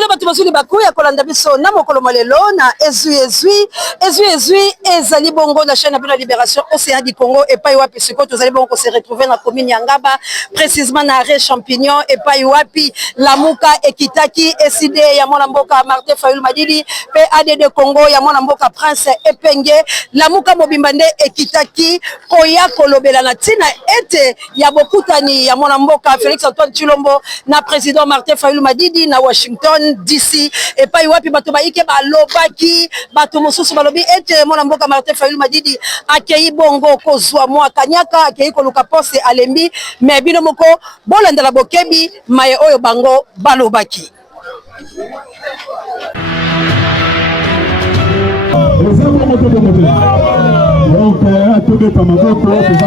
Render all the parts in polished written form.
bino batu bazuli bakuya kolanda biso na mokolo molelo na ezui ezali bongo na chaîne de Libération Océan du Congo et pas wapi siko tozali bongo se retrouver na commune Yangaba précisément na arrêt Champignon et pas wapi Lamuka Ekitaki SID ya mwana mboka Martin Fayulu Madidi PAD de Congo ya mwana mboka Prince Epenge Lamuka Mobimbande Ekitaki koya kolobela na tina ete ya bokutani ya mwana mboka Félix Antoine Tshilombo na président Martin Fayulu Madidi na Washington DC et pas wapi bato baike balobaki bato mosusu balobi ete mwana mboka Martin Fayulu Madidi akei bongo kozwa mwa kanyaka akei koluka poste alembi mais bino moko bolanda la bokebi maye oyo bango balobaki donc à tout de Kamaboko pour ça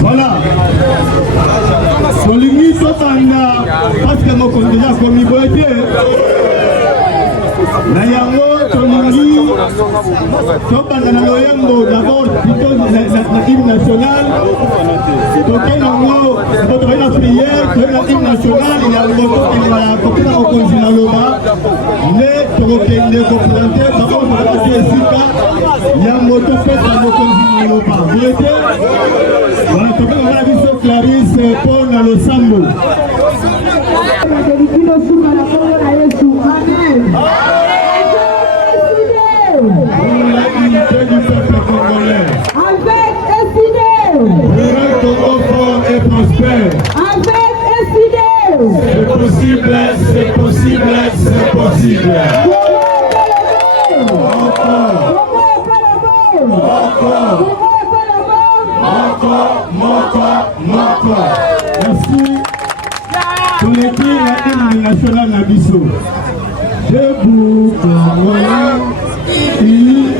voilà. Solingi Sofanda, parce que mon candidat comme il peut être. Nayango, Solingi, Sofanda Naloyango, d'abord, plutôt la team nationale. Tokenango, votre la prière, que la team nationale, il y a le moto qui va compter au consulat Loma. Mais, Tokende, Koplanté, par contre, on va passer ici, il y a un moto fait dans le consulat Loma. Vous êtes? Voilà, Tokende, on a vu ce Clarisse, Paul, dans le Sambo. Avec SID, Congo fort et prospère. avec SID, C'est possible, c'est possible, c'est possible. Encore. Merci. Pour les qui la hymne nationale Nabiso. Debout, Congolais, unis,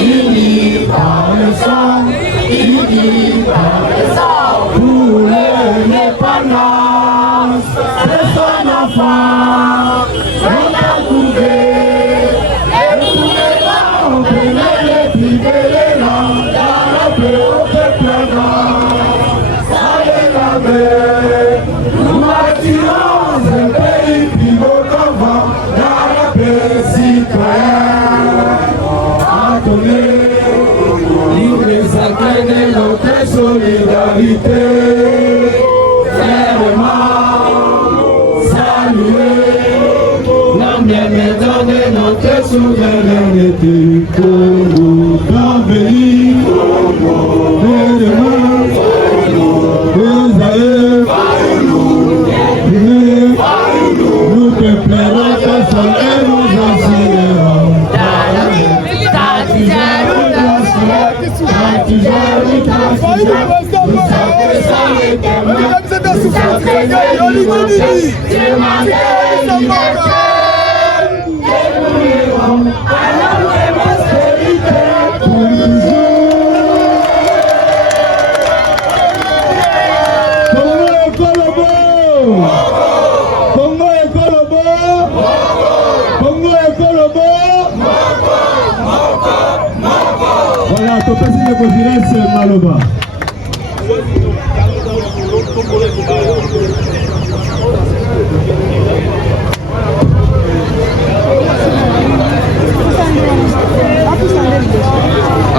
unis par le sang, unis par le sang, pour l'indépendance de son enfant, on a trouvé, et pour les rangs, les filles et les rangs, dans la paix au peuple grand, ça les avait, nous attirons un pays plus beau qu'avant, dans la paix citoyenne, attendez, nous les acclamer notre solidarité, fièrement, saluer, l'emblème de notre souveraineté, Congo, d'embellir, et demain, nous allons, nous te plairons, personne et nous assurerons. Voilà, tu peux signer pour Firenze Maloba.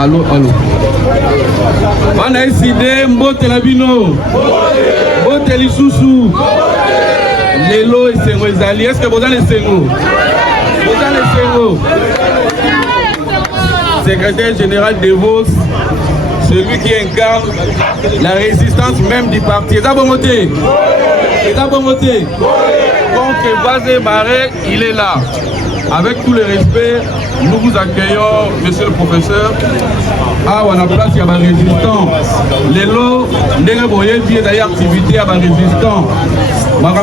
Allô. Bana SID mbote la bino. Mbote lisusu. Lelo et Sengo Ezali. Est-ce que vous avez les Sengo? Vous avez les Sengo? Secrétaire général de Vos, celui qui incarne la résistance même du parti. Est-ce bon côté? Est-ce bon côté? Donc, Bazé Barré, il est là. Avec tout le respect, nous vous accueillons, monsieur le professeur. Ah, on a place, il y a un résistant. Les lots, les bien d'ailleurs activité à un résistant. Parce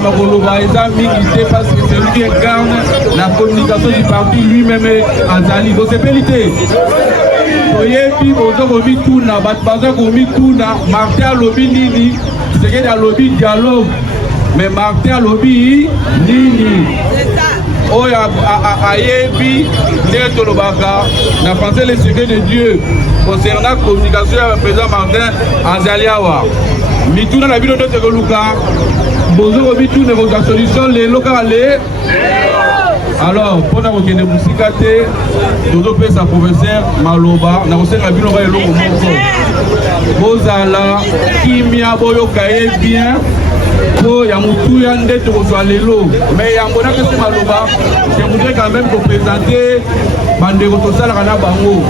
que c'est lui qui incarne la communication du parti lui-même en Zali. Donc c'est pélité. Puis aujourd'hui, tout n'a pas de Martin lobby nini, c'est qu'il y a lobby dialogue. Mais Martin lobby nini. Oya ayebi neto lobaka na pensé les secrets de Dieu concernant la communication avec le président Martin Azaliawa. Mituna na bino dote koluka bozo bitu ne la solution les locales. Alors pour na kokende musika te dozo pesa professeur Maloba na kosenga bino ba eloko moko bozala kimia boyo kaye bien. Il y a mutu ya ndete kozwa lelo mais yango na kese Maloba je voudrais quand même vous présenter bandeko tosala kana bango.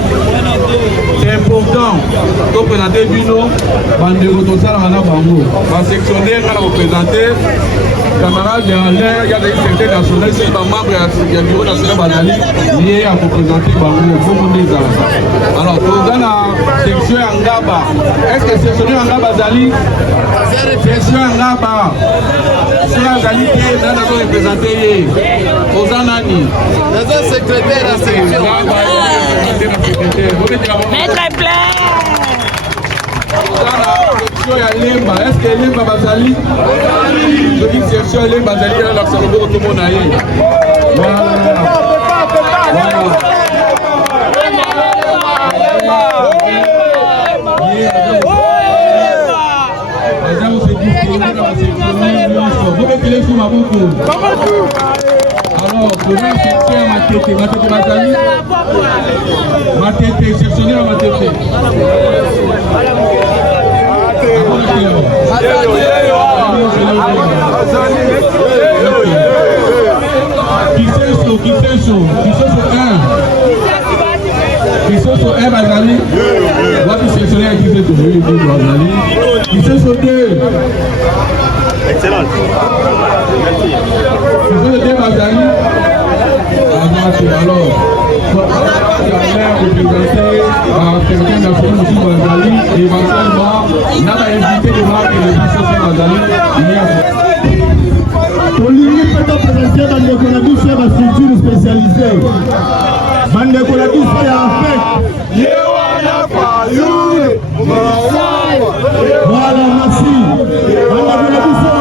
C'est important de présenter bino bandeko tosala kana bango ba sectionnaire kana vous présenter camarade de l'air, il y a des secrétaires nationaux, c'est un membre du bureau national Bazali lié à vous présenter bango pour mon alors dans la section Angaba, est-ce que section Angaba Bazali section Angaba c'est Bazali qui est dans la représenter Ozanani dans un secrétaire à section Maître plein. Est-ce que Lemba Bazali? Je dis section Lemba Bazali à la Salomon tout le monde aille. Alors, pour la section à Matete Bazali, Matete, sectionnaire à Matete. Qui sont sur un Bazali, moi qui suis sélectionné qui sont sur deux Bazali, qui sont sur deux. Excellent. Merci. Qui sont sur deux Bazali. Alors, représenté par quelqu'un national aussi Bazali et éventuellement, on a invité de marque de l'association Bazali. Pour l'unité de présenter dans l'économie, c'est la structure spécialisée. Dans l'économie, c'est la fête. Voilà, merci. Dans l'économie, c'est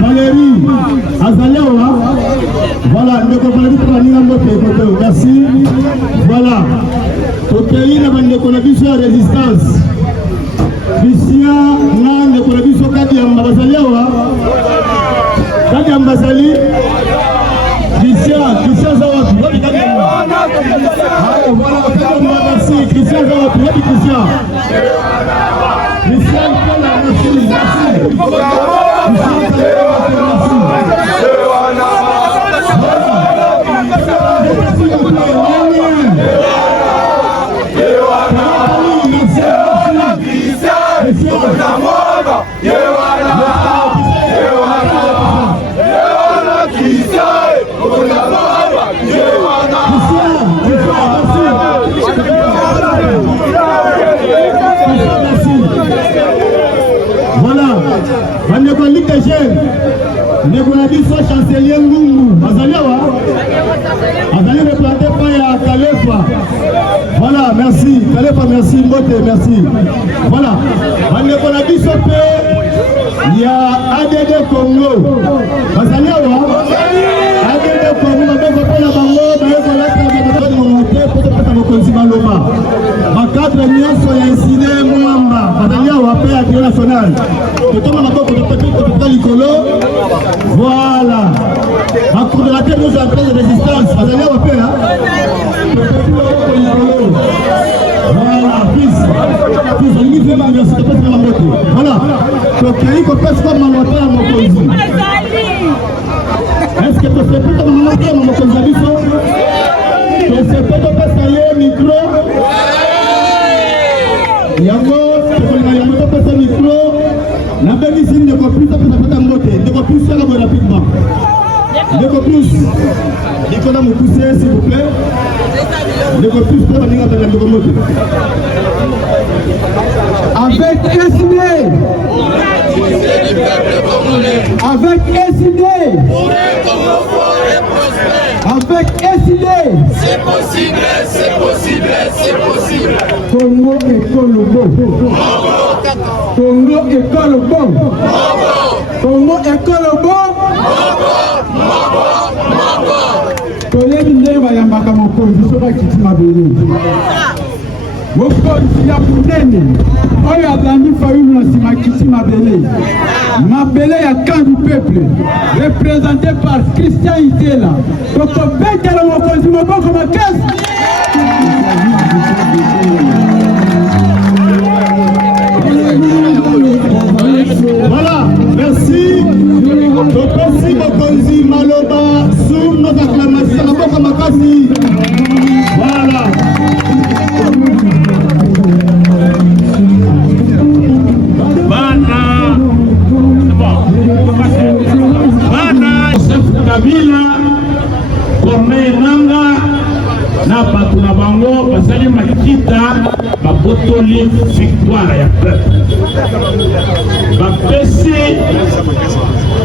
Valérie Azaliawa, voilà, merci. Voilà, au pays, on a vu sur la résistance. Vicia, on a vu sur Kadiamba Azaliawa, Kadiamba Azali, Vicia Zawatu, voilà, merci, Christian Zawatu, Christian. Christian, chancelier Lungu, Azaliawa, Azali replanté par Kalefa. Voilà, merci. Kalefa, merci. Mbote, merci. Voilà. On a dit il y a ADD Congo. ADD Congo, ma cadre nyonso ya insiné mwamba batalia wa paix à Bureau national totoma maboko de likolo voilà ma coordonnateur nous appelle de résistance batalia wa paix voilà fils il fait ma université parce que la moto voilà donc il faut pas se maloter à mokonzi est-ce que tu fais pas maloter à mokonzi biso je sais pas de passer micro yango topesa micro na bengi signe de plus topesa mbote de plus ça va rapidement de plus il faut me pousser s'il vous plaît de plus pour venir avec la mbote avec SID avec SID avec SID c'est possible, c'est possible, c'est possible. Congo école bon. Congo école bon. Congo école bon. Toyebi nde bayambaka mokonzi soki akiti mabele. Mokonzi ya munene oyo azangi fayulu na nsima akiti mabele. Mabele ya camp du peuple représenté par Christian Itela. Tokobetela mokonzi moboko makasi. Voilà, merci. Merci Mokonzi Maloba sous nos acclamations. Voilà. Bana Kabila Corneille Nanga na batu na bango basali makita babotoli victoire ya peuple bapesi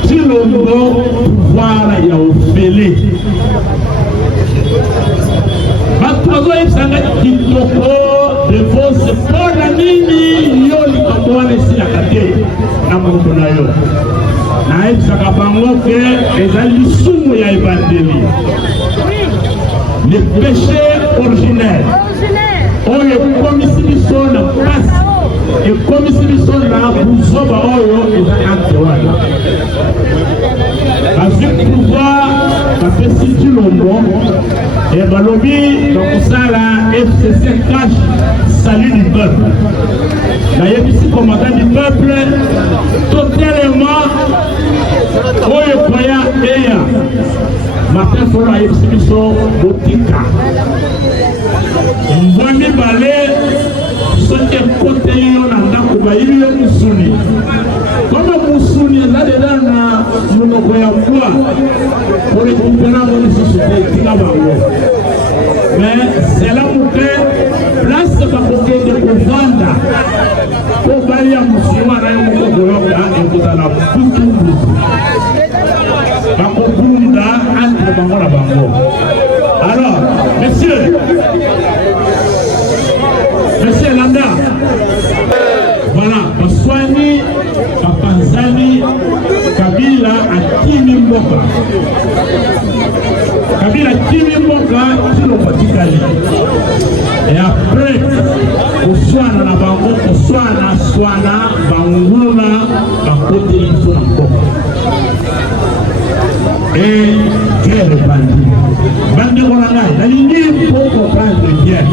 Tshilombo pouvoir ya ofele batu bazoyebisanga kitoko devose mpona nini yo likambo wana esilaka te na moto na yo nayebisaka bango ke eza lisumu ya ebandeli le péché originel oyo ekomisi biso na pasi ekomisi biso na buzoba oyo eza acte wana bazwi pouvoir bapesi Tshilombo e balobi bakosala FCC cash salut du peuple nayebisi commandant du peuple totalement oyo koya eya Martin Folo ayebisi biso botika mbwa mibale soki ekote yo na ndako bayibi yo musuni koma musuni eza deja na monoko ya mbwa korekupera ngo lisusu te etika bango mais cela moke place bakokende kovanda po bali ya musuni wana yo moko koyoka ekozala butu bakobunda entre bango na bango. Alors, messieurs Landa, voilà, baswani bapanzani Kabila akimi mboka Tshilombo tikali et après koswana na bango koswana banguna bakoteli biso na mboka et Dieu est répandu. Bande Ronangai, la ligne pour comprendre bien.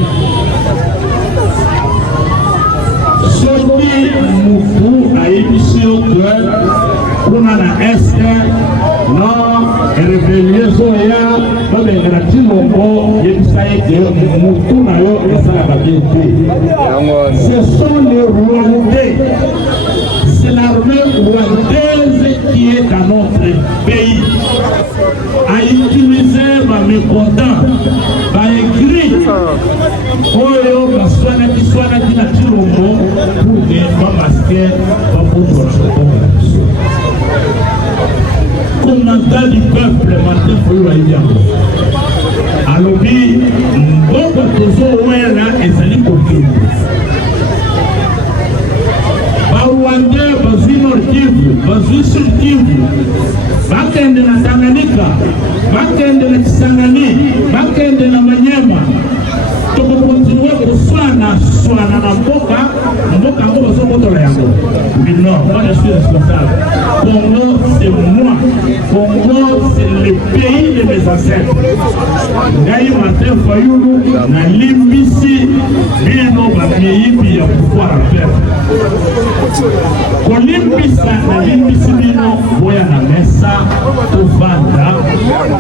Soki Moukou a émission que pour la Est, non, et réveillé Zoya, dans les Tshilombo, il y a des Moukou na yo et ça va bien. Ce sont les royautés. C'est l'armée rwandaise qui est dans notre pays. A utilisé ma mécontent, ma écrit, oyo baswana qui na Tshilombo pour ne pas masquer, pas pour nous. Commandant du peuple, Martin Folo Aydiango. Alobi, mboko tozo wela ezali kokende. Kisangani, bakende na Manyema. Toko continue kuswana na mboka ngo bazomotola yango. Mais non, moi je suis responsable. Congo c'est moi. Congo c'est le pays de mes ancêtres. Ngai Martin Fayulu na limbisi bino bakeibi ya pouvoir faire. Kolimbisa na limbisi bino boya na mesa tovanda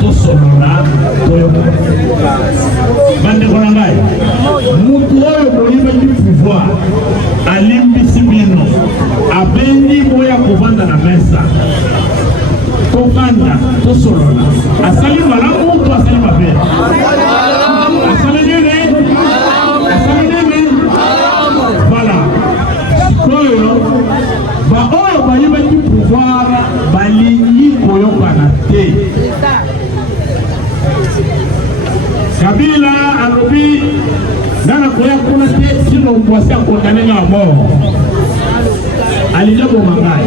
tosolola toyoka. Bande konangai mutu oyo boyiba di pouvoir alimbisi bino abendi boya kovanda na mesa tovanda tosolola asali malamu to asali mabe asali nini voilà sikoyo ba oyo bayiba di pouvoir balingi koyokana te. Kabila alobi nana koya kuna te sino mwasi akondane na mort alijabo mangai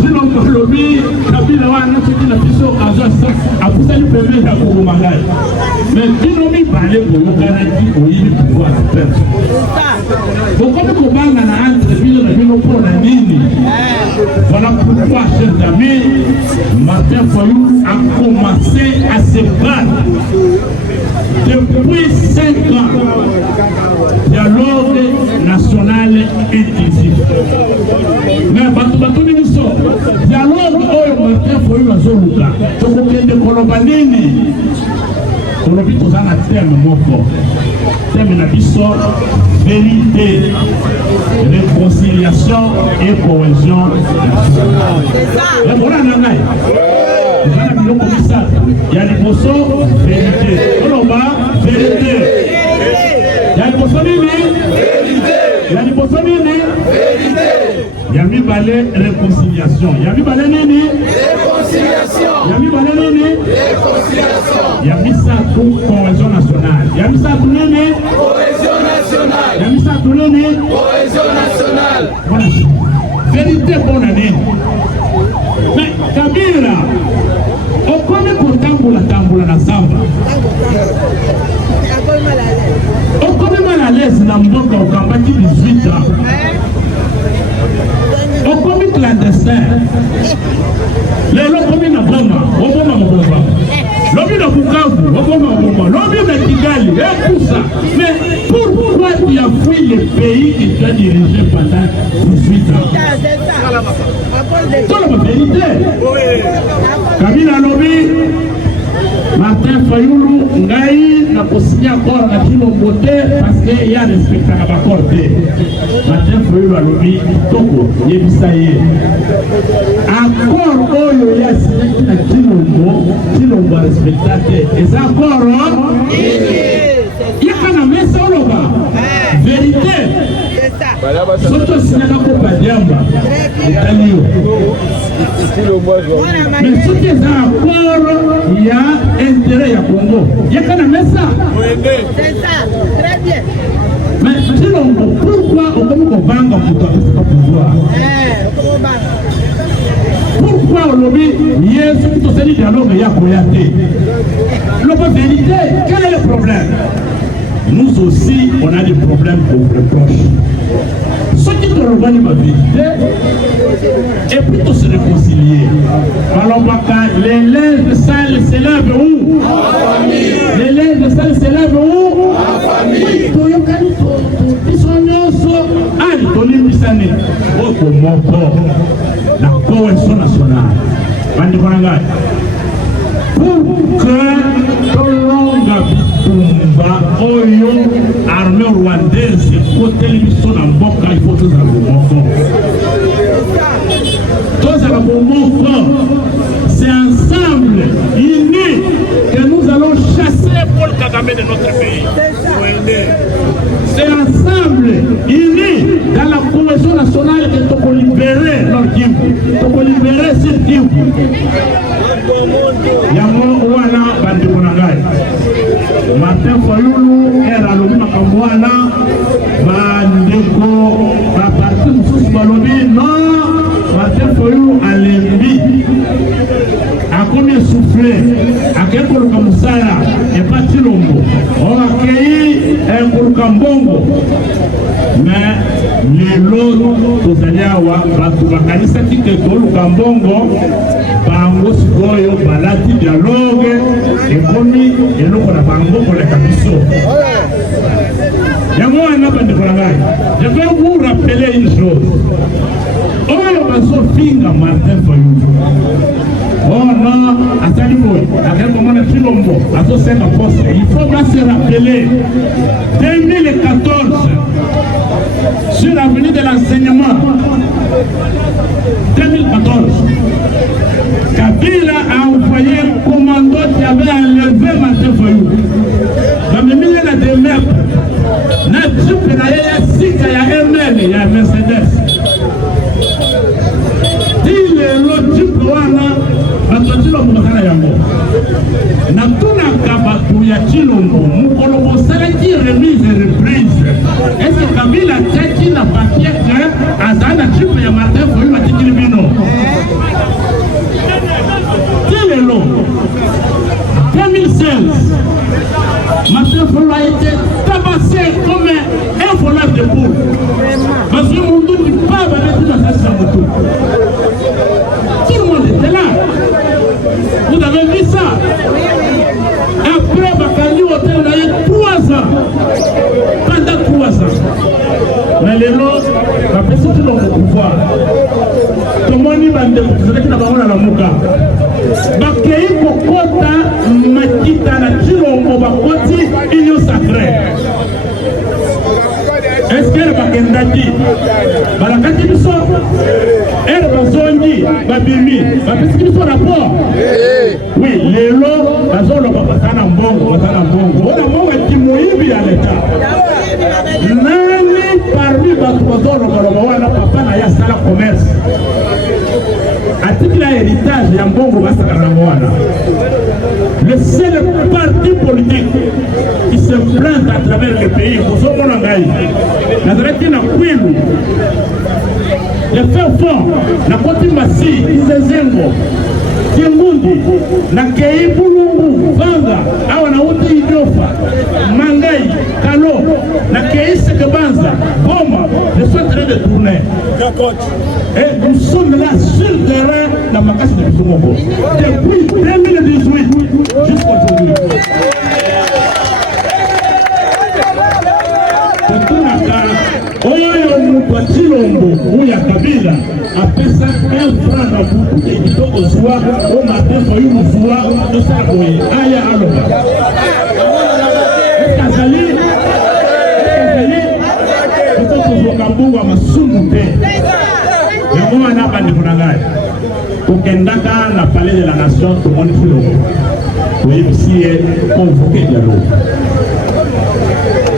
sino alobi Kabila wana tiki na biso azo apusali pembe ya ko mangai mais dino mi bale ko kana di oyi pouvoir faire donc comme ko banga na entre bino na bino pour la nini. Voilà pourquoi chers amis, Martin Fayulu a commencé à se battre depuis 5 ans. Dialogue national inclusif. Mais Batu Niso, dialogue oyo Martin Fayulu azoluka. Tokokende koloba nini? Kolobi tozana terme moko. Terme na biso vérité, réconciliation et cohésion nationale. Et voilà nangai. Voilà biloko komisa. Ya liboso vérité. Koloba vérité. Ya liboso nini? Vérité. Ya liboso nini? Vérité. Ya mibale réconciliation. Ya mibale nini? Réconciliation. Ya mibale nini? Réconciliation. Ya misatu cohésion nationale. Ya misatu nini? Cohésion nationale. Ya misatu nini? Cohésion nationale. Voilà. Vérité bonne année. Mais Kabila, okome kotambula na samba. Okome mal à l'aise na mboka okambaki 18 ans. Okome clandestin. Lelo komi na bomba, oboma mobomba. Lobi na Bukavu, oboma mobomba. Lobi na Kigali, et tout ça. Mais pourquoi tu as fui le pays que tu as dirigé pendant 18 ans? C'est la vérité. Kabila lobi, Martin Fayulu, ngai na kosigner accord na kilo mbote parce que y a respecté na accord te. Martin Fayulu lobi toko yebisa ye. Accord oyo ya signé na kilo mbo respecté. Et accord yakana mesa oloba. Vérité. Soto signaka ko badiamba. Etalio. Mais ce qui est accord, il y a intérêt à Congo. Il y a quand même ça. C'est ça, très bien. Mais sinon, pourquoi on peut vendre pour ce pouvoir? Pourquoi on lobby? Il y a ce qui se dit dialogue, il y a Koyate. La vérité, quel est le problème? Nous aussi, on a des problèmes pour les proches. Ceux qui te rejoignent ma vérité, et plutôt se réconcilier. Alors, les lèvres sales s'élèvent où? En famille. Les lèvres sales s'élèvent où? En famille. La cohésion nationale. Pour que Tolonga Bitumba, Oyo, armée rwandaise, côté l'émission en Boka, il faut que ça c'est ensemble, unis, que nous allons chasser Paul Kagame de notre pays. C'est ensemble, unis, dans la cohésion nationale que tu peux libérer notre Kivu. Tu peux libérer ce Kivu. Yamo wana bandi kunagai. Martin Fayulu era lobi makamwana bandeko ba parti mususu balobi non Martin Fayulu alembi akomi soufflé, à quel point Moussala et pas Tilombo. On a accueilli un Kourkambongo. Mais les lots, vous allez avoir, vous allez que Kourkambongo, Bango Sigoyo, Balati dialogue, et commis, et l'eau pour la Bango pour les Kabiso. Je vais vous rappeler une chose. Oh, Martin Fayou. Oh non, attendez-vous, à quel moment est-ce il faut bien se rappeler 2014 sur l'avenue de l'enseignement. 2014, Kabila a envoyé un commando qui avait enlevé Martin Fayou. Dans le milieu de la démerde, il y a ML, il y a Mercedes. Il est l'autre wana batotilo mukana yango na tuna kabatu ya Chilombo mukolo mosalaki remise et reprise. Est-ce que Kabila teki na papier que azana chipe ya Martin Fayou matikili bino il est long 2016 Martin Fayou a été tabassé comme un voleur de poule parce que mon dos du pas va mettre dans sa moto. Tout le monde était là. Vous avez vu ça. Après, Bakani Hôtel a eu 3 ans. Pendant 3 ans. Mais les autres, la personne qui a le pouvoir. Tout le monde va dire que la parole à la Mouka. Bakei Kokota, Makita, la Chilombo, Bakoti, Union sacrée. Est-ce qu'elle va gagner? Balakati biso, elle va zongi, babimi, babisi biso rapport. Oui, les lots, la zone va passer en bongo, On a moins qui mouille à l'État. Nani parmi Bakouazoro, Balabawana, papa n'a pas la commerce. Article héritage, il y a un bongo, le seul parti politique qui se plante à travers le pays, le fait fond, la côte massive, Izezengo, Kingundi, na Kei Bulungu, Vanga, Awana Uti Idiofa, Mangai, Kalo, na Kei Sekebanza, Goma, je suis en train de tourner. Et nous sommes là sur le terrain dans ma casse de Bissoumoko. Depuis 2018 jusqu'à aujourd'hui. Oyo Mupachilombo, Ouya Kabila, a pesa 1 franc na buku et il faut soit au matin pour une fois de sa boye. Aya aloba. Kazali, peut-être que Kambu va m'assumuter. Mais moi, n'a pas de problème. Pour Kendaka, la palais de la nation, tout le monde est là. Oui, ici est convoqué dialogue.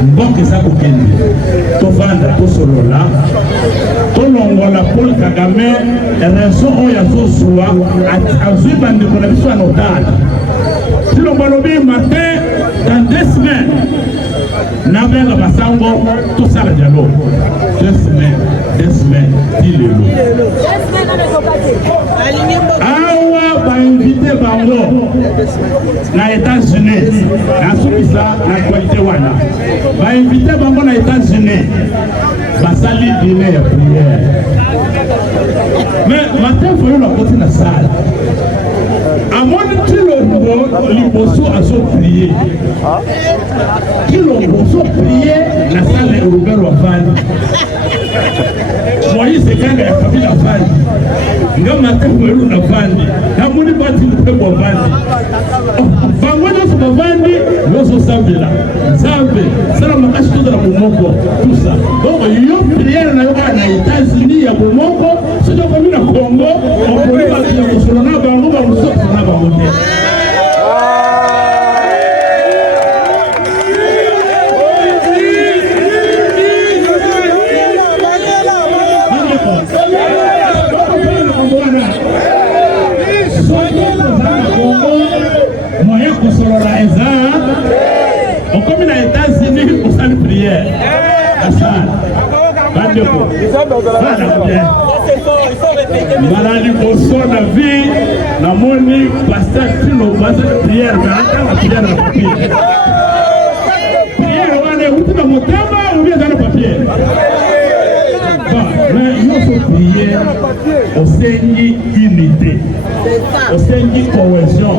Bon que ça kokende to vanda to solola to longola Paul Kagame raison oya zo soa azui bande ko na biso na otal si lo balobi matin dans 2 semaines na benga basango to sala dialogue 2 semaines dilelo awa ba invité bango na États-Unis na subisa na qualité wana ba invité bango na États-Unis basali dîner ya prière mais matin faut la côté na salle amoni Chilombo liboso aso prier Chilombo so prier na salle Robert Wafani Moïse Kanga ya Kabila Fani nga matin faut na Fani amoni bati pepo Fani bango nyonso bavandi nyonso sambela nzambe sala makasi tozala bomoko tout ça donc yo prière na yo kaka na États-Unis ya bomoko soki okomi na Congo oponi bato ya kosolo na bango bamosusu na bango te comme les États-Unis pour sa prière. Ça c'est fort, il faut Malali Bosso na vie, na moni pasteur Tino basa prière, mais attends la prière na papier. Prière wane uti na motema ou bien dans le papier. Bon, mais il faut prier au Seigneur unité, au Seigneur cohésion.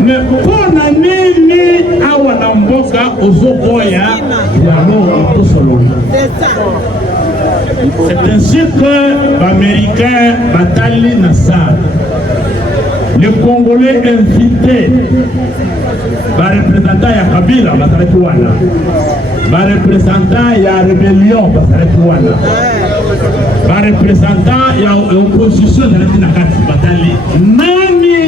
Mais pour nini awa na mboka ozoboya yalo otosolo. C'est ainsi que l'Américain Batali Nassar, les Congolais invités, les représentants de Kabila, les représentants de la rébellion, les représentants de l'opposition de la Batali. Nani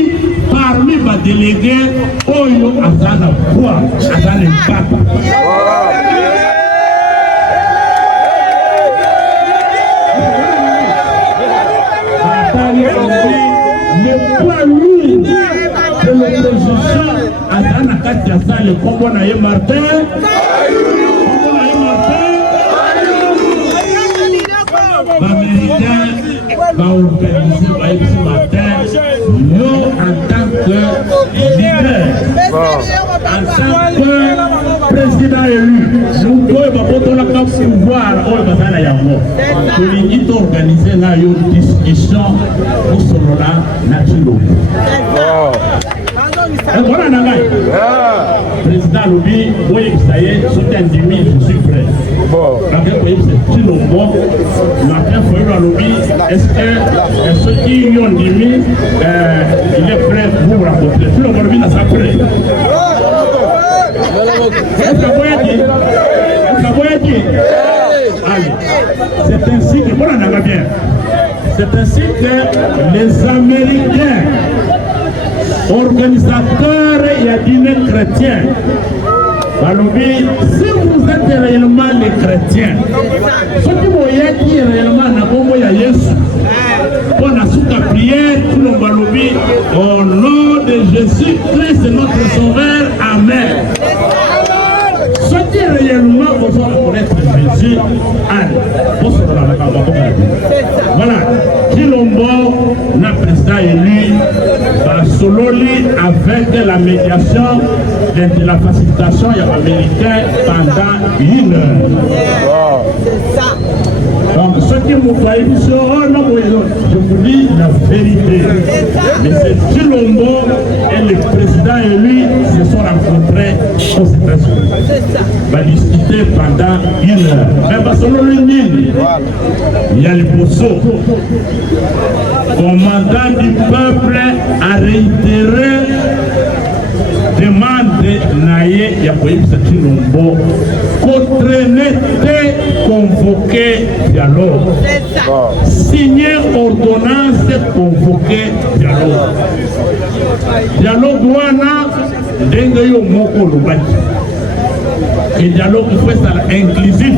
parmi les délégués, Oyo Azana Bois, Azana Papa. Le poids lourd de l'opposition à Zanakati Assa, le combo Naye Martin, l'Américain va organiser ce matin, nous en tant que leader, en tant que président élu, nous pouvons la pouvoir organiser une discussion pour ce moment naturel. Voilà, président Lobi, moi, ça y est, soutien 10 000, je suis prêt. Est-ce que ceux qui ont 10 000, il est prêt pour vous rencontrer? Tout le monde vient à sa prêt. Est-ce que vous avez dit? Allez, c'est ainsi que, voilà, on a bien. C'est ainsi que les Américains, organisateurs et dîner chrétiens, si vous êtes réellement les chrétiens, ceux qui vont être réellement na Congo ya Yesu, pour la souka prière, tout le monde au nom de Jésus-Christ, notre Sauveur, Amen. Ceux qui réellement vont reconnaître Jésus, voilà, Kilombo, le président élu, va sololi avec la médiation de la facilitation américaine pendant 1 heure. Donc, ceux qui m'ont pas dit, je vous dis la vérité. Mais c'est Kilombo et le président élu se sont rencontrés aux États-Unis. Va discuter pendant 1 heure. Mais selon le Nil, il y a le Bosso, commandant du peuple, a réitéré demande Naye Yakoyibsa Chilombo contre n'était convoqué dialogue. Signer ordonnance convoqué dialogue. Dialogue wana ndenge yo moko lobaki. Et dialogue il faut être inclusif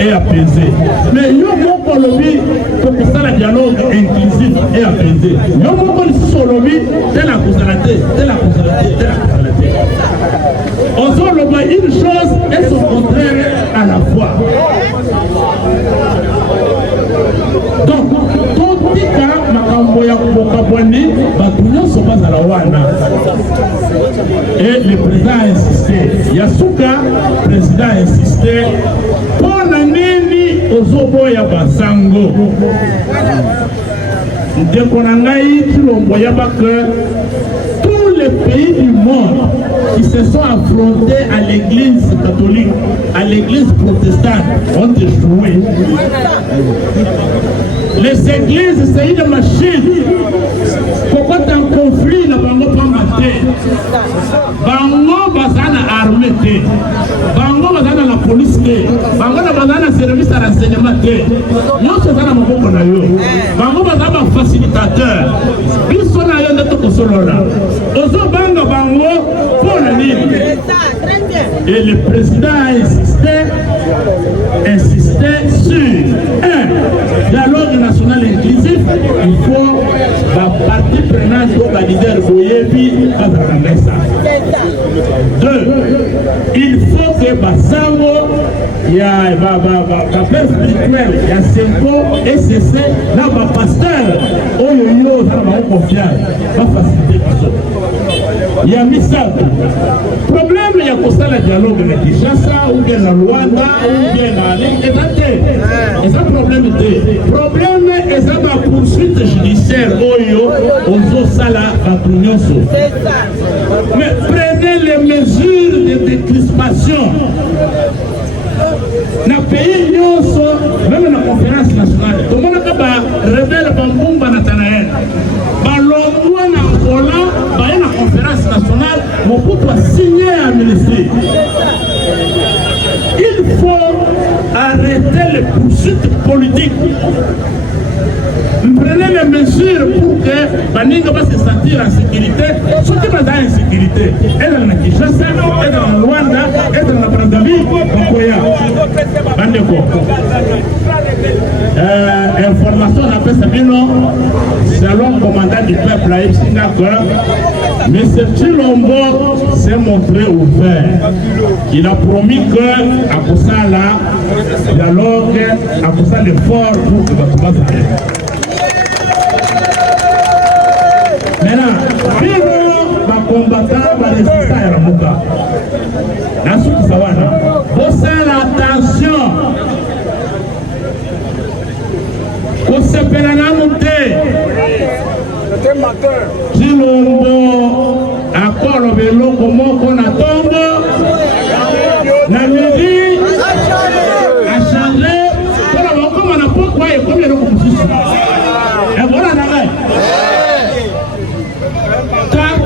et apaisé. Mais yo moko lobi pour ça le dialogue inclusif et apaisé. Yo moko solobi de la consolité, de la consolité, de la consolité. On se loba une chose et son contraire à la fois. Donc, tout tika makambo ya kokabwani batunya soba za la wana. Et le président a insisté. Yasuka, le président a insisté. Pour nini ozobo ya basango. Ndekonangai Kilombo yabaka. Tous les pays du monde qui se sont affrontés à l'église catholique, à l'église protestante, ont échoué. Les églises, c'est une machine. Pourquoi t'as un conflit, le bango pas maté? Bango bazana armée té. Bango bazana la police té. Bango bazana service à renseignement té. Nous sommes dans mon beaucoup nayo. Bango bazana facilitateur. Biso na yo ndeto kosolona. Ozo bango bango pour la ligne. Et le président a insisté sur un dialogue national inclusif. Il faut la partie prenante pour la leader Boyebi Azanamesa. 2. Il faut que Basango, il y a un père spirituel, il y a Senko, SCC, là, le pasteur, Oyoyo, ça va confiance, va faciliter tout ça. Il y a Missad. Problème, il y a pour ça le dialogue avec Kinshasa, ou bien la Rwanda, ou bien la Ligue, et ça problème est. Problème, et ça va poursuite judiciaire, Oyo, Ozo Sala, Batunyoso. Mais prenez les mesures de décrispation. Dans le pays, même dans la conférence nationale, tout le monde a révélé Bambumba Natanaël. Balongwa na Angola, dans la conférence nationale, mon couple a signé un ministère. Il faut arrêter les poursuites politiques. Prenez les mesures pour que Baninga va se sentir en sécurité, ceux qui sont en sécurité. Elle est dans Kinshasa, elle est dans Rwanda, elle est dans Brazzaville, en Koya. Bandeko. Information d'après Sabino, selon le commandant du peuple à Ipsinaka, M. Chilombo s'est montré ouvert. Il a promis que, à cause de la dialogue, à cause de l'effort pour que ça passe bien. Maintenant, bino bakombatants barésista ya Lamuka. Nasuki sawana. Bossez attention. Kosepela nanu te. Chilombo akolo beloko moko na tongo. Na midi a changé. Pour la bakoma na pokwa et comme eloko mosusu. Et voilà na ngai.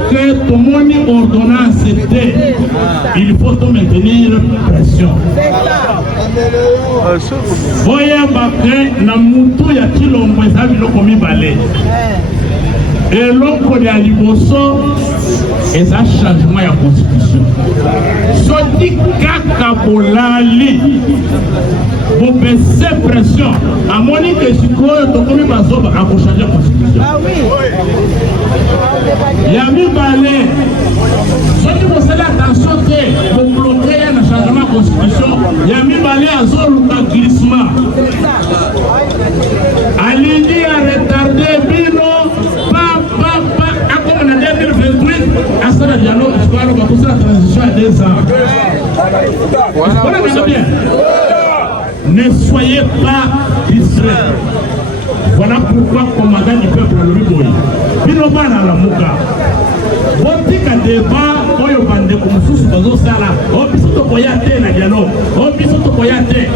Que tout le monde ordonnance était, il faut tout maintenir pression. Voyez que na mutu ya Chilombo eza biloko mibale. Eloko ya liboso eza changement ya constitution. Soti kaka bolali bo baisser pression. Amoni que sikoyo tokomi bazoba akochanger constitution. Ah oui. Yami Balé, ceux qui vont faire attention pour bloquer le changement de constitution, Yami Balé a zolu glissement. Alindi a retardé Bino, comme en 2028, à ce dialogue, histoire de pousser la transition à 2 ans. Voilà bien. Ne soyez pas distraits. Voilà pourquoi le commandant du peuple le Riboy. Binoba na Lamuka. Botika débat, oyo bande kumususu bazo sala. O biso to koyate na dialogue. O biso to koyate.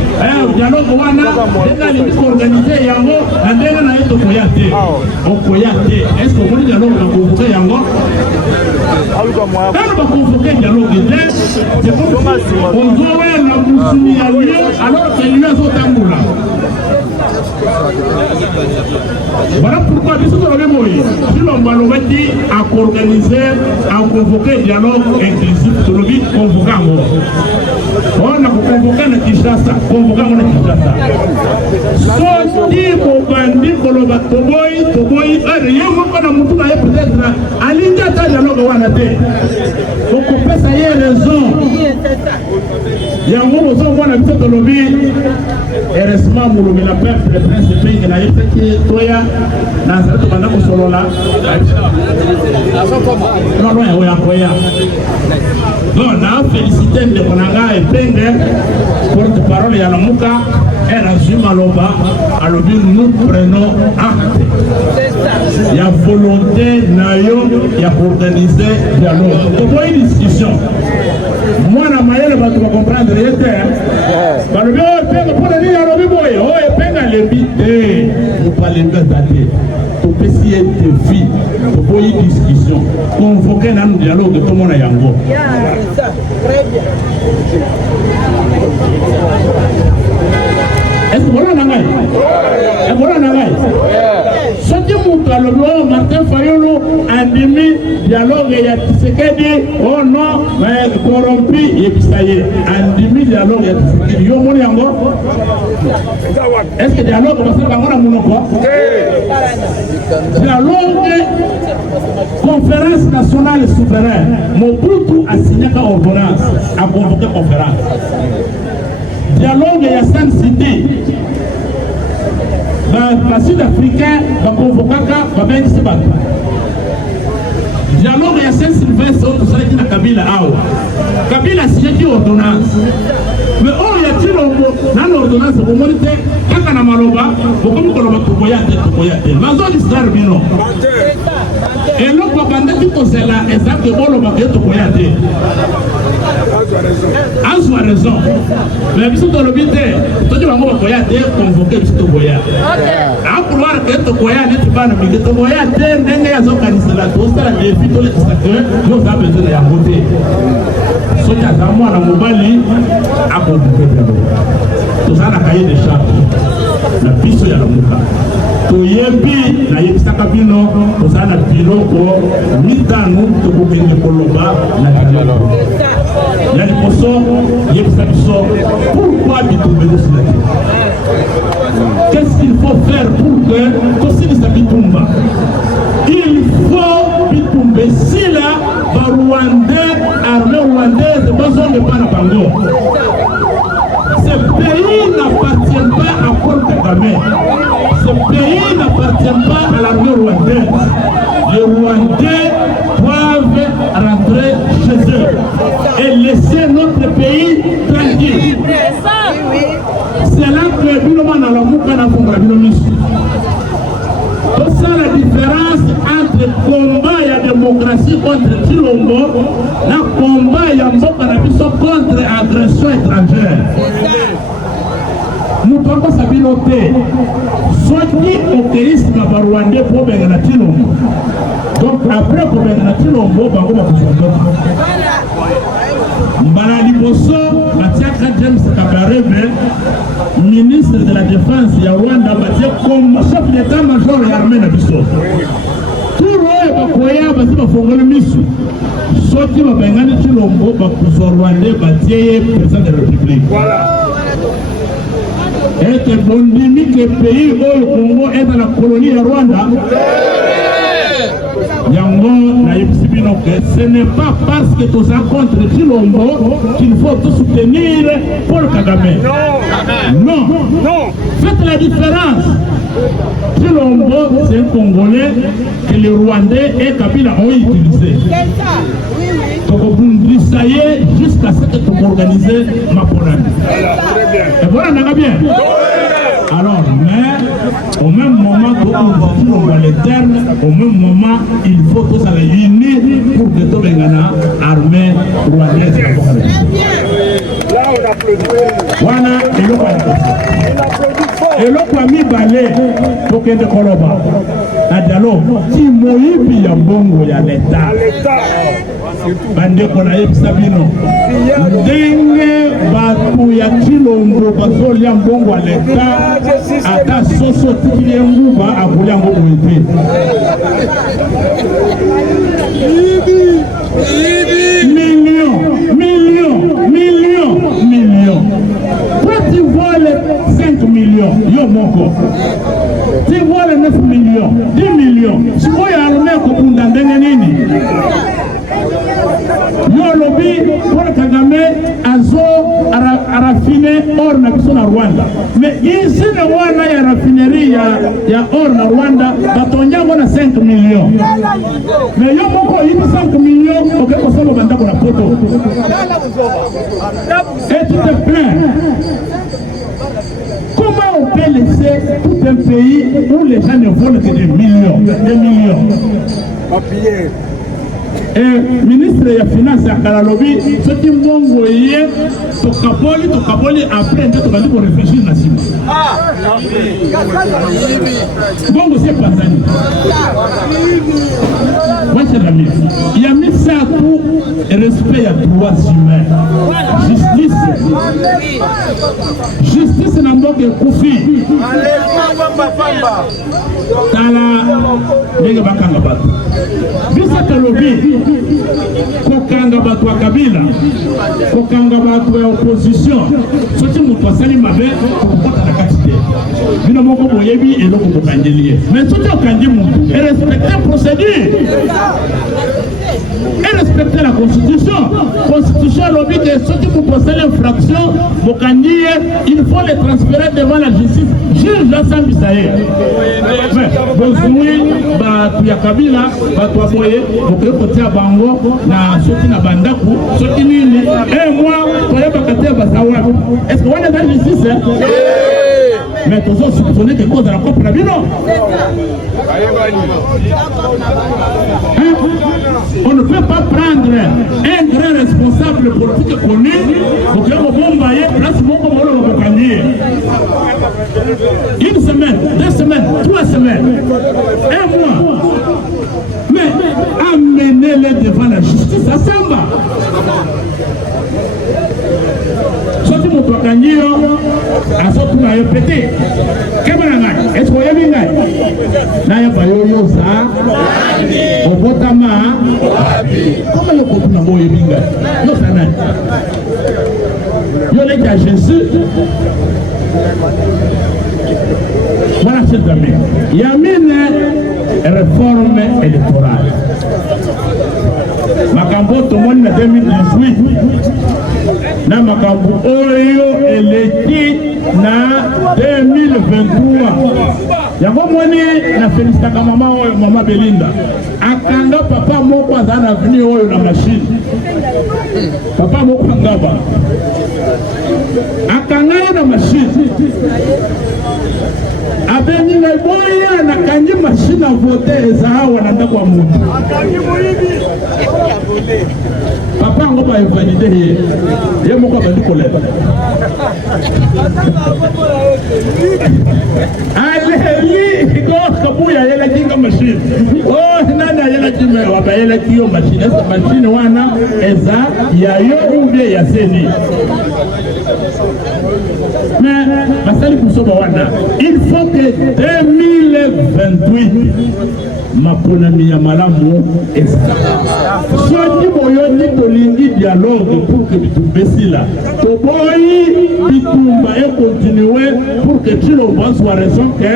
Dialogue wana ndena li organiser yango, ndena na eto koyate. O koyate. Est-ce que vous dialogue na convoquer yango? Quand on convoquer dialogue, c'est pour on doit la musumi ya lieu alors que lui a sotamboula. Voilà pourquoi nous sommes si l'on va organiser, à convoquer un dialogue inclusif, convoquer on a convoqué le Kinshasa, convoqué le Kinshasa. Sorti pour bandi, Toboy, rien, on a peut-être à l'India, dialogue ou à la tête. Pour couper ça y est raison. Il y a un moment où on a vu le lobby, et récemment, on a peuple, le prince de pays, il a été qui est Toya, dans ce moment où on a non, non, on a Toya. Donc, on a félicité le Konanga et Penge, porte-parole et Alamuka, et Razum Aloba, alors nous prenons acte. Il y a volonté, il y a organiser dialogue. Donc, il y a une discussion. Moi, la maille, va comprendre les terres. Le bureau est peine pour le dire à l'obéboy. Oh, et peine à l'éviter. Vous parlez de dater. Tout petit est défi. Pour qu'il y ait une discussion. Convoquer un dialogue de tout le monde à Yango. C'est ça. Très bien. Est-ce que voilà la maille? Est-ce que voilà la maille? Ce qui moto alobi Martin Fayulu andimi dialogue ya Tshisekedi oh non corrompu yebisaye andimi dialogue ya Tshisekedi yo moni yango est-ce que dialogue basaka bango na monoko dialogue conférence nationale souveraine Mobutu a signé ka ordonnance a convoqué conférence dialogue ya San City ba sud-africain ba convocaka ba bengisi bato dialogue ya Saint-Sylvestre oyo tosalaki na Kabila awa Kabila asinyaki ordonnance mais oyo ya Tshilombo nana ordonnance bomoni te kaka na maloba bokomi koloba tokoya te mazodisdar bino eloko bandaki kozela ezake bolobaka ye tokoya te azwa raison mais biso tolobi te toki bango bakoya te convoke biso tokoya akoloara ke tokoya neti bana mingi tokoya te ndenge azokanisela tosala defi tolekisa ke yoza besoin na yango te soki aza mwana mobali akonvoke bino tozala na kaye de charge na biso ya lamuka toyebi nayebisaka bino tozala na biloko mitano tokokende koloba na dialogue ya liboso yebisa biso pourquoi bitumba ezosila te qu'est-ce qu'il faut faire pour que tosilisa bitumba il faut bitumba esila barwandais armée rwandaise bazonge mpa na bango. Ce pays n'appartient pas à Paul Kagame. Ce pays n'appartient pas à l'armée rwandaise. Les Rwandais doivent rentrer chez eux et laisser notre pays tranquille. C'est là que Bilomana la Moukana Fonga Bilomis. C'est ça la différence entre combat et démocratie contre Tshilombo et combat et Mboka contre agression étrangère. Nous pouvons s'abiloter. Soit qui obéissent à Rwandais pour venir à Tshilombo. Donc après pour venir à Tshilombo, Bango va se Mbalali Bosso, Matiaka James Kabarebe, ministre de la Défense ya Rwanda, comme chef d'état-major de l'armée nabiso. Tout le monde bakoya basi bafongole misu. Soki babengani Tshilombo bakuzo Rwandais batie président de la République. Voilà. Et que bondimi que pays au Congo est dans la colonie de Rwanda. Yango na yebisibino que ce n'est pas parce que tu es contre Tshilombo qu'il faut tout soutenir Paul Kagame. Non. Faites la différence. Tshilombo, c'est un Congolais que les Rwandais et Kabila ont utilisé. Donc vous essayez jusqu'à ce que tu organises ma polème. Et voilà, on a bien. Alors, mais au même moment que nous avons les termes, au même moment, il faut que ça les unisse pour que tout le monde armée rwandaise. Là, on applaudit. Voilà, et le et l'autre ami balé pour que de Koloba. Adalo, qui moïbi ya bongo ya l'État. Bande konaye Sabino. Denge batu ya Tshilombo bazoli ya bongo ya l'État. Ata soso tiki ya nguba akuli ya ngobo ipi. Millions. Quand tu vois les 5 millions, yo moko. Tu vois les 9 millions, 10 millions. Si vous avez armé Kopunda Ndengenini. Yo lobby pour Kagame azo raffiné or na biso na Rwanda. Mais ici na wana ya raffinerie ya or na Rwanda batonja ngona 5 millions. Mais yo moko yibi 5 millions ok ko solo banda ko na poto. Et tu te plains. Comment on peut laisser tout un pays où les gens ne volent que des millions, Et ministre de la Finance à Kalalobi, ce qui m'ont envoyé, Tokapoli, après, on va réfléchir à Sima. Bon, c'est pas ça. Moi, c'est la mise. Il y a mis ça pour respect à droits humains. Justice n'a pas de Koufi. Tala, les Bakanga. Bisa lobby, kokanga batu wa kabila, kokanga batu ya opposition, soti mutu asali mabe, kokota na katite. Bino moko boyebi eloko kokangeliye. Mais soti okangi mutu, et respecter la procédure. Et respecter la constitution. Constitution lobby que soti mutu asali infraction, bokangiye, il faut les transférer devant la justice. Juge Hassan Bisaye. Mais bozui batu ya kabila, batu wa boye, boke kotia bango na soki na bandaku, soki nini. Et moi, toye bakatia basawa. Est-ce qu'on est dans la justice? Mais tous autres soupçonnés que cause de la propre la vie, non? On ne peut pas prendre un grand responsable politique connu pour que l'on bombaye, place mon comme on le compagnie. Une semaine, 2 semaines, 3 semaines, 1 mois. Mais amenez-les devant la justice à Samba. Sorti mon tokanyo, à sorti ma pété. Est-ce qu'on y a mis là? N'a pas yo ça. Au botama. Comment yo continue à boire binga? Yo ça n'a. Yo les gars Jésus. Voilà chers amis. Il y a une réforme électorale. Makambo tout le monde en 2018. Na makambo oyo eleki na 2023. Yango mwani na felicitaka mama oyo mama Belinda. Akanga papa moko azana avenue oyo na machine. Papa moko ngaba. Akanga na machine. Abeni ngeboya na kanji machine a voter ezawa na ndako wa mundu. Papa ngoba evalide hier. Ye moko ba ndikoleba. Allez, go kabuya yela kinga machine. Oh, nana yela kime wa ba yela kiyo machine. Esa machine wana eza ya yo ubie ya seni. Mais basali kusoba wana. Il faut que 2028 maponami ya malamu esa. Soki boyoni tolingi dialogue pour que bitumbesila. Toboyi bitumba et continuer pour que Tshilombo soit raison que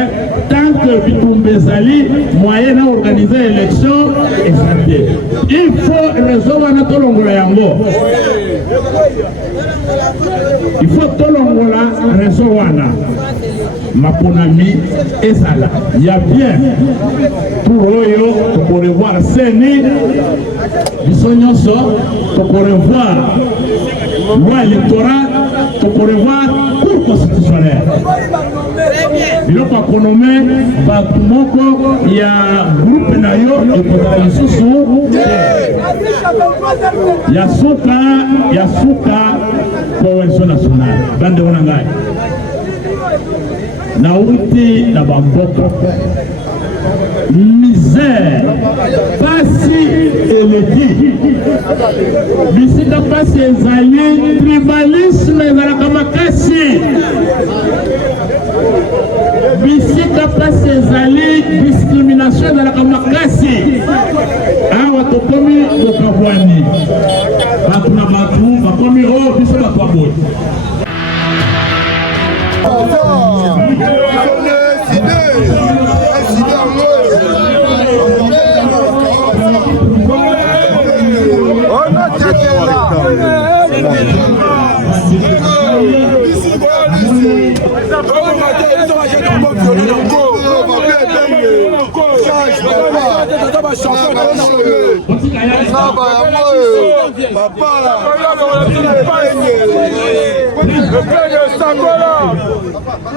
tant que bitumbesali moyen à organiser l'élection et il faut résoudre notre longola yango. Il faut tolongola réseau wana maponami ezala ya bien pour oyo pour revoir seni bisonyoso pour revoir loi électorale pour revoir cour constitutionnelle biloko akonome batu moko ya groupe na yo ekotala lisusu ya suka coalition nationale bande wana ngai na uti na bamboko misère pasi eleki bisika pasi ezali tribalisme ezalaka makasi bisika pasi ezali discrimination ezalaka makasi awa tokomi kokabwani bato na bato bakomi o biso bato ya boye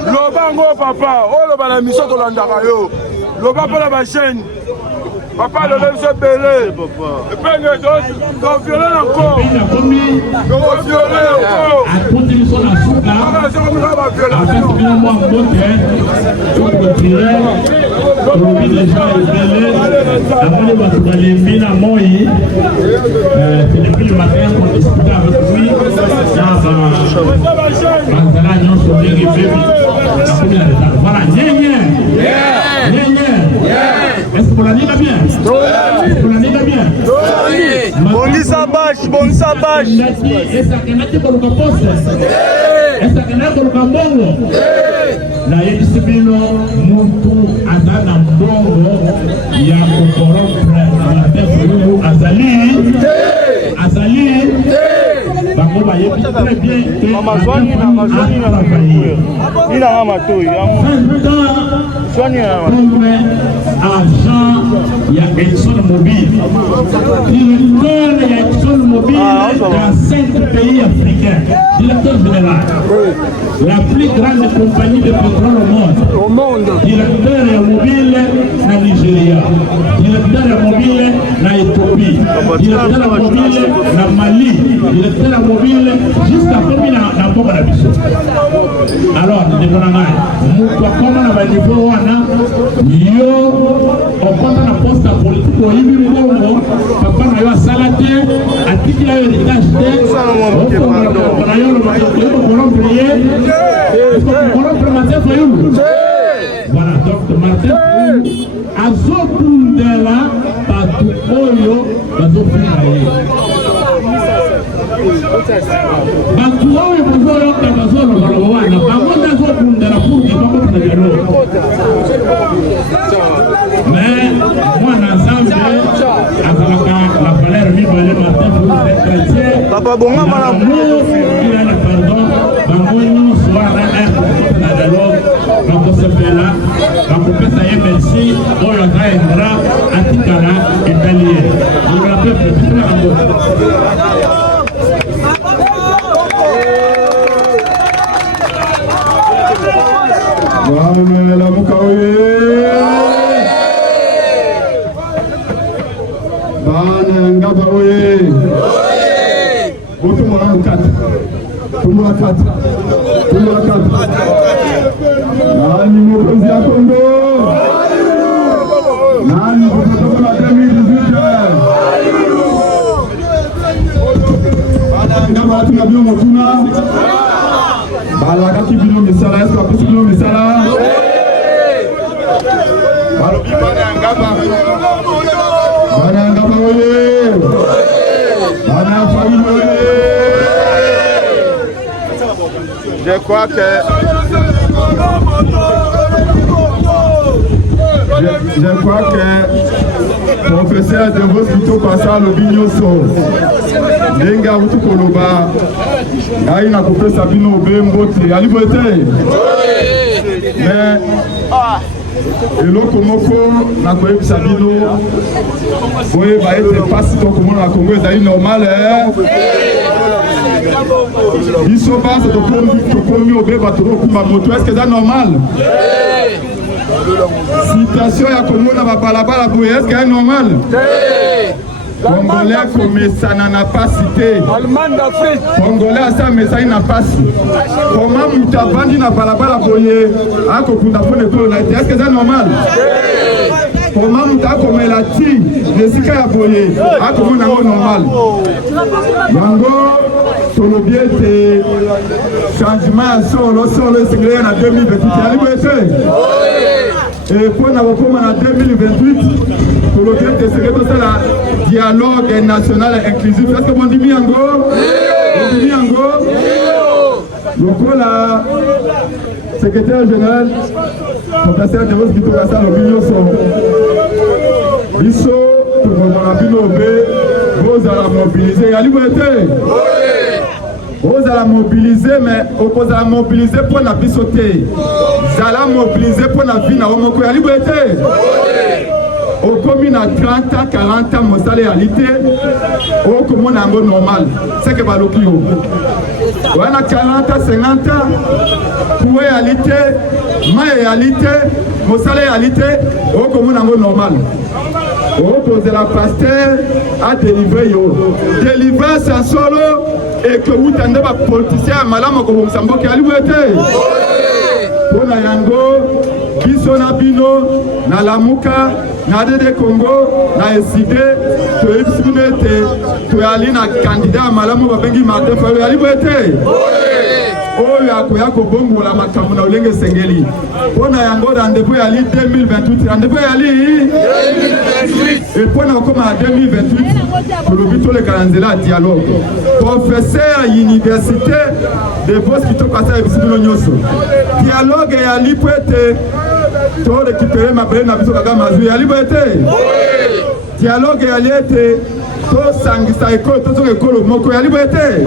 Lobango papa, oh le bala mission to landaka yo. Loba pala ba chaîne. Papa, le même se belé. Et puis, donc, violer encore. Donc, violer encore. À contribution à Souka, à faire finalement un mot pour retirer le gens belé. Avant les voitures, les mines à Moïse. C'est depuis le matin qu'on discutait avec lui. Voilà, est-ce que vous la dites bien? Vous la dites bien? Bondi Sabash. Est-ce que vous bongo? Na yebisi bino muntu azana mbongo ya kokorompre amatefulu azali bango bayebi très bien que travailler 20 ans comme agent ya Exxon Mobil, directeur ya Exxon Mobil dans 5 pays africains, directeur général, la plus grande compagnie de pétrole au monde, directeur ya mobile na Nigeria, directeur ya mobile na Éthiopie, directeur ya mobile na Mali, directeur ya mobile jusqu'à combien na Congo na biso. Alors ndeko na ngai mutu akoma na baniveau wana yo okota na poste politique oyibi mbongo papa na yo asala te atikila yo héritage te okona yo lokolompre ye okolompre Martin Fayulu. Voilà, donc Martin Fayulu azokundela bato oyo bazofunda ye bato oyo bazoyoka bazolobaloba wana bango nde azokundela pour ke bakotana dialogue. Mais mwana Nzambe azalaka na valeur mibale Martin Fayulu c'est chrétien papa bonga malamu il a le pardon bango nyonso wana na dialogue bakosepela bakopesa ye merci oyo aza endra atikala etali ye ola peuple bisila yango. Wamela mukawe bana ngaba oye oto mwana mukata tumula kata nani mukozi ya Kongo nani kutoka na 2018 bana ngaba tuna bio motuna bala kaki bino misala est-ce que apesi bino misala balobi bana ngaba oye bana famille oye. Je crois que professeur de vos plutôt passé à l'obignoso Nenga wutu koloba ngai na kopesa bino obembote alibote mais eloko moko na koyebisa bino boye baete pasi tokomona na Congo ezali normal biso base tokomi obeba tokokumba moto est-ce que eza normal? Citation ya komona babalabala boye est-ce que eza normal? Congolais komesana na pasi te. Congolais asa mesai na pasi. Comment mutu avandi na balabala boye akokunda pone tolo na ete est-ce que eza normal? Comment mutu akomela ti nesika ya boye akomona yango normal? Yango tolobi ete changement ya solo esengeli na 2028 yali boye te et mpo na kokoma na 2028 tolobi ete esengeli tosala dialogue national inclusif. Est-ce que bondimi yango? Bondimi yango? Lokola secrétaire général professeur de Rose Bito Kassa Lobinyo so biso tokomona bino be bozala mobiliser yali boete bozala mobiliser mais okozala mobiliser mpo na biso te zala mobiliser mpo na vi na yo moko yali boete okomi na 30 ans 40 ans mosala yali te okomona yango normal seke baloki yo wana 40 ans 50 ans kuwe yali te mai yali te mosala yali te okomona yango normal opposé la pasteur à délivrer yo. Délivrer sa solo et que vous tendez à politicien malama ko msambo ki aliwete. Pona yango biso na bino na lamuka na dede Congo na eside to ibsinete to ali na candidat malamu babengi Martin Fayulu aliwete. Oyo akoya ko bongola makambo na olenge sengeli. Pona yango rendez-vous yali 2028 rendez-vous yali 2028 et pona koma 2028 pour le bito le kalanzela dialogue. Professeur à l'université de Vos qui toka sa ebisino nyoso. Dialogue yali pwete to récupérer ma brene na biso kaka mazu yali pwete. Dialogue yali ete to sangisa ekolo to so ekolo moko yali pwete.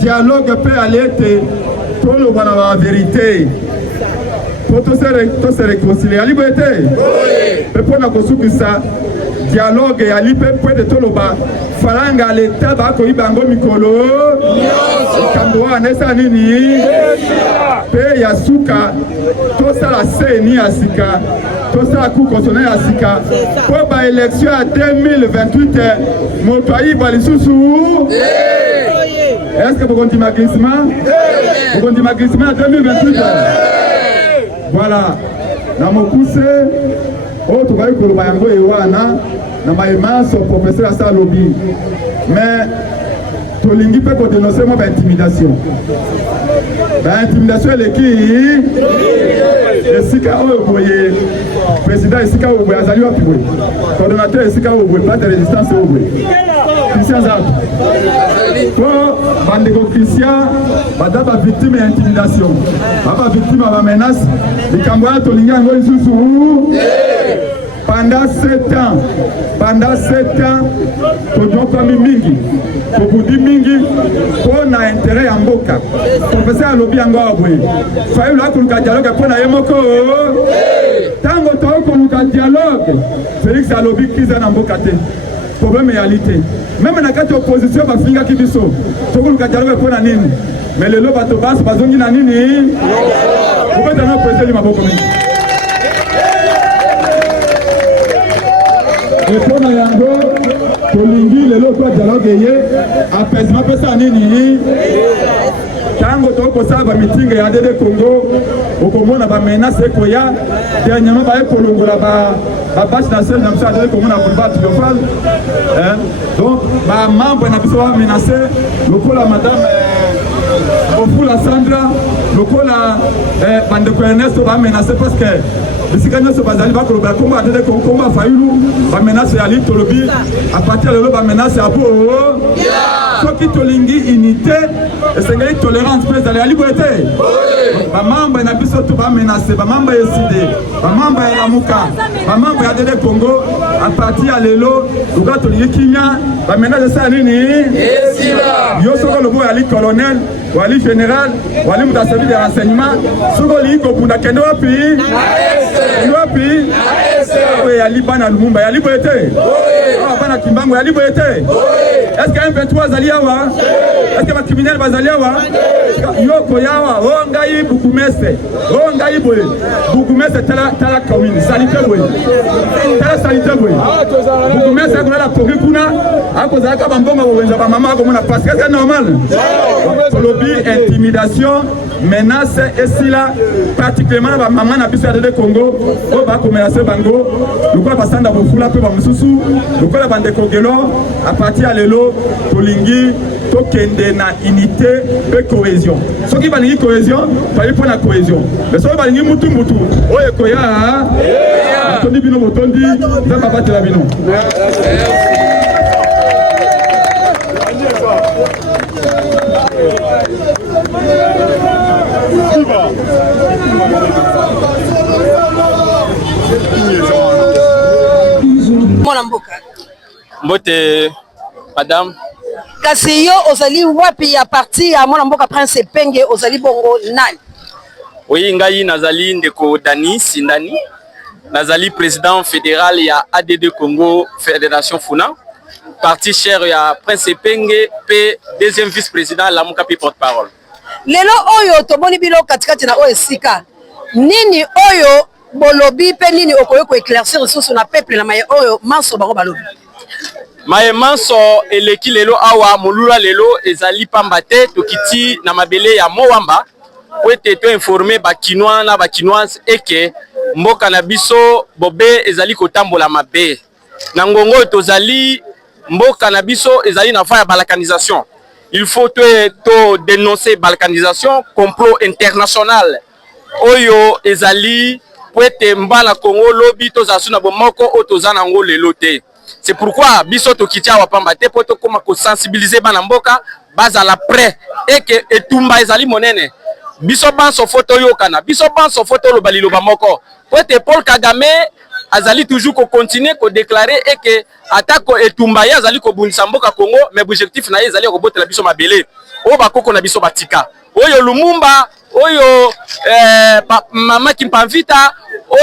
Dialogue peut aller pour le voir la vérité. Pour tout se réconcilier. À liberté. Mais pour nous ça, dialogue et à liberté pour de tout le bas. Falanga l'état va courir bango mikolo. Kandoa nesa nini. Pe yasuka. Tout ça la CNI asika. Tout ça la Cour constitutionnelle asika. Pour la élection à 2028, mon pays va les sous. Est-ce que vous continuez ma glissement? Vous continuez ma glissement en 2028? Voilà. Dans mon pouce, tu vas y pour le Bayango et Wana, dans ma immense professeur à sa lobby. Mais, tu l'ingis peut dénoncer moi l'intimidation. L'intimidation, elle est qui? Et si vous voyez, président, et si vous voyez, Azali Wapoué, coordonnateur, et si vous voyez, pas de résistance, vous voyez. Christian Zab. Pour Bandego Christian, Badaba victime d'intimidation. Baba victime de la menace. Les Cambouans, Tolinga, Sous. Pendant 7 ans, tu dois pas mingi. Tu vous dis mingi, on a intérêt à Mboka. Professeur Lobi Angobwe. Fayu la kuluka dialogue pour na yemoko. Tango to kuluka dialogue. Félix Alobi kiza na Mboka te. Problème réalité. Même dans la opposition, va finir qui biso. Tout le dialogue pour la nini. Mais le lot va te passer, pas zongi na nini. Vous pouvez donner un président de ma boca. Et pour la yango, pour l'ingi, le lot va dialogue apaisement peut ça nini. Tango toko saba meeting ya DD Congo, okomona ba menace ko ya dernièrement ba ekolongola ba bâche na selle na msa DD Congo na boulevard triomphal. Donc ba membre na biso ba menacé lokola madame Ofula Sandra lokola bandeko Ernesto ba menacé parce que bisika nyoso bazali ba koloba Congo a DD Congo ba Fayulu ba menace ya li tolobi à partir de là ba menace ya bo soki tolingi unité esengeli tolérance mpe ezali ya liberté. Bamamba na biso to bamenace bamamba eside bamamba ya lamuka bamamba ya DD Congo à partir ya lelo luka tolingi kinya bamenace esa nini yo soko lobo yali colonel wali général wali muta service de renseignement soko li kopunda kende wapi yali bana Lumumba ya liberté bana Kimbangu ya liberté. Est-ce qu'il y a un 23 Zaliawa? Est-ce qu'il y a un criminel Bazaliawa? Yoko Yawa, Ongaï Boukoumeste, Ongaï Boé, Boukoumeste, Tala commune, Salité Boé, Tala Salité Boé, Boukoumeste, la Korikuna, à cause de la Kabambonga, maman, comme on a passé, c'est normal. Lobby, intimidation, menace, et si là, particulièrement, maman n'a pu faire de Congo, on va commencer Bango, nous quoi passant dans vos foules, peu par Moussou, nous quoi la bande de Kogelo, à partir à l'élo, Tolingi, Tokende na unité et cohésion. Ce qui va dire cohésion, il faut prendre la cohésion. Mais ce qui va dire mutu, oye koya, Tondi bino motondi, ça va battre la bino. Mwana mboka. Mbote, madame. Kasi yo ozali wapi ya parti ya mwana mboka Prince Epenge ozali bongo nani? Oui, ngai nazali ndeko Dani Sindani. Nazali président fédéral ya ADD Congo Fédération Funa. Parti cher ya Prince Epenge pe deuxième vice-président Lamuka pi porte-parole. Lelo oyo toboni bilo katikati na oyo esika. Nini oyo bolobi pe nini okoyo ko éclaircir sur na peuple na maye oyo manso bango balobi. Maye manso eleki lelo awa molula lelo ezali pamba te tokiti na mabele ya Mowamba po ete to informer ba Kinois na ba Kinoises eke mboka na biso bobe ezali kotambola mabe. Na ngongo tozali mboka na biso ezali na ya balkanisation. Il faut to dénoncer balkanisation, complot international. Oyo ezali po ete mbala Congo lobi tozasu na bomoko o tozana ngo lelo te. C'est pourquoi biso to kitia wa pamba te po to koma ko sensibiliser bana mboka bazala prêt et que etumba ezali monene. Biso banso photo yokana, biso banso photo lo balilo bamoko. Po ete Paul Kagame azali toujours ko continuer ko déclarer et que atako etumba ya azali ko bunisa mboka Congo mais objectif na ye ezali ko botela biso mabele. O bakoko na biso batika. Oyo Lumumba, oyo Mama Kimpamvita,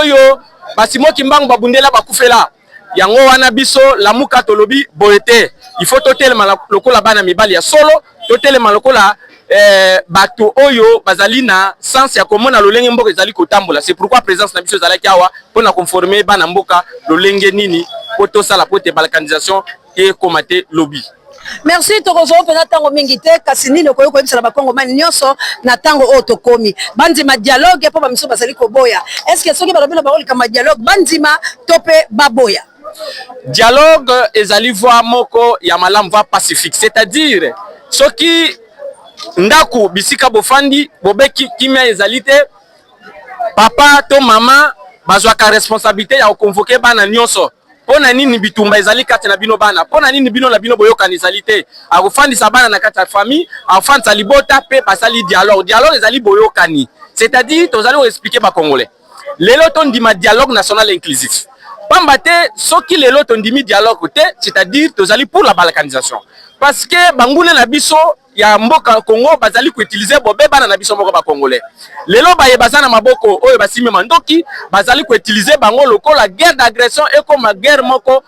oyo Basimo Kimbangu babundela bakufela. Yango wana biso lamuka tolobi boete. Il faut totelema lokola bana mibali ya solo, totelema lokola bato oyo bazali na sens ya komona lolenge mboka ezali kotambola. C'est pourquoi présence na biso ezalaki awa pona conformer bana mboka lolenge nini poto sala pote balkanisation et komate lobby. Merci tokozo pena tango mingi te kasi nini okoyo ko ebisala bakongo mani nyonso na tango otokomi bandima dialogue po ba miso bazali koboya. Est-ce que soki balobela ba olika dialogue bandima tope baboya? Dialogue ezali voix moko ya malamu voix pacifique, c'est-à-dire soki ndaku bisika bofandi bobeki kimia ezali te papa to mama bazwaka responsabilité ya convoquer bana nyonso. Pona nini bitumba ezali kati na bino bana, pona nini bino na bino boyoka ezali te akofandisa bana na kati ya famille afandisa libota pe basali dialogue ezali boyokani, c'est-à-dire tozali expliquer ba congolais lelo to ndima dialogue national inclusif pamba te soki lelo to ndimi dialogue te, c'est-à-dire tozali pour la balkanisation parce que bangune na biso ya mboka Congo bazali ko utiliser bobe bana na biso moko ba congolais lelo baye bazana maboko oyo basime mandoki bazali ko utiliser bango lokola guerre d'agression et comme guerre moko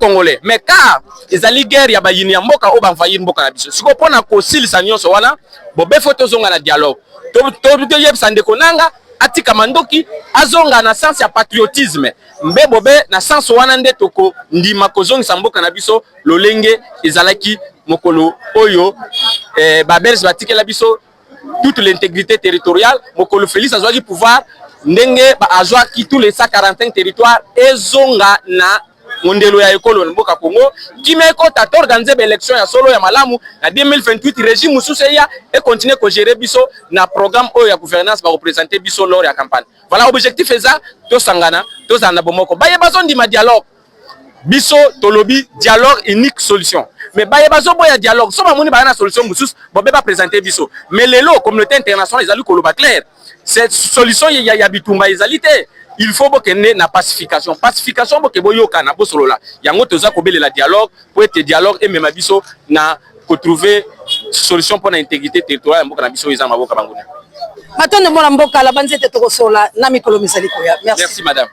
congolais mais car ezali guerre ya bayini ya mboka o banvayir mboka na biso siko pona ko silisa nyonso wana bobe photo zonga na dialogue to yebisa ndeko nanga atika mandoki azonga na sens ya patriotisme mbe bobe na sens wana nde toko ndima kozongisa mboka na biso lolenge ezalaki mokolo oyo babelge batikela biso toute l'intégrité territoriale mokolo Félix azwaki pouvoir ndenge ba azwaki tous les 145 territoires ezonga na mondelo ya ekolo mboka Congo kimeko ta organiser élection ya solo ya malamu na 2028 régime mususu ya et continuer ko gérer biso na programme oyo ya gouvernance ba représenter biso lors ya campagne. Voilà objectif eza to sangana to zana bomoko baye bazondi ma dialogue biso tolobi dialogue unique solution mais baye bazo boya dialogue so ba moni ba na solution mususu bobe ba présenter biso mais lelo communauté internationale ezali koloba clair cette solution ya bitumba ezalité. Il faut que na pacification boke boyoka na bosolola yango toza kobelela dialogue pour être dialogue et même biso na ko trouver solution pour l'intégrité territoriale mboka na biso eza maboka banguna Matondo mona mboka la banzete tokosola na mikolo misali koya. Merci madame.